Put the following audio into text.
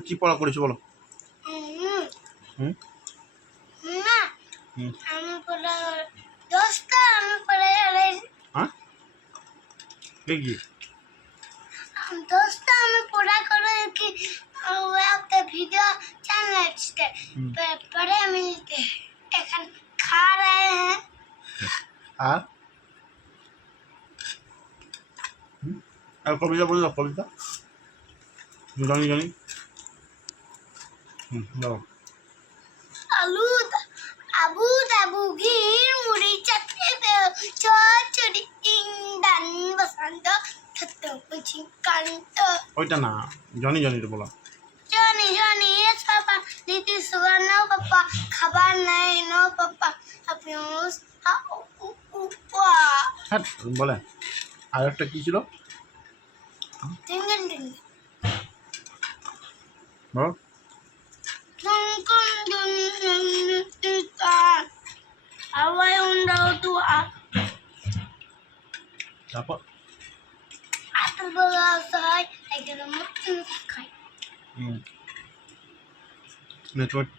কি পড়া করেছো বলো? না আমি পড়া দোস্ত আমি পড়া হ্যাঁ কি दोस्तों हमें पूरा करो कि वो आपका वीडियो चैनल बड़े मिलते हैं এখন खा रहे हैं আর কবিতা বলে দাও কবিতা জানি দাও आलू আবু দাবু ঘির মুড়ি চাটনি চচ্চড়ি ইন্দান বসন্ত থত পুচি কান্ত ওইটা না জানি রে বলো জানি পাপা দিদি সুগার নাও পাপা খাবার নাই নো পাপা আপনি হ্যাঁ বলে আর একটা কি ছিল টিঙ্গন টিঙ্গন বলো awai undau tu তারপর atal belasai agar mutu kai network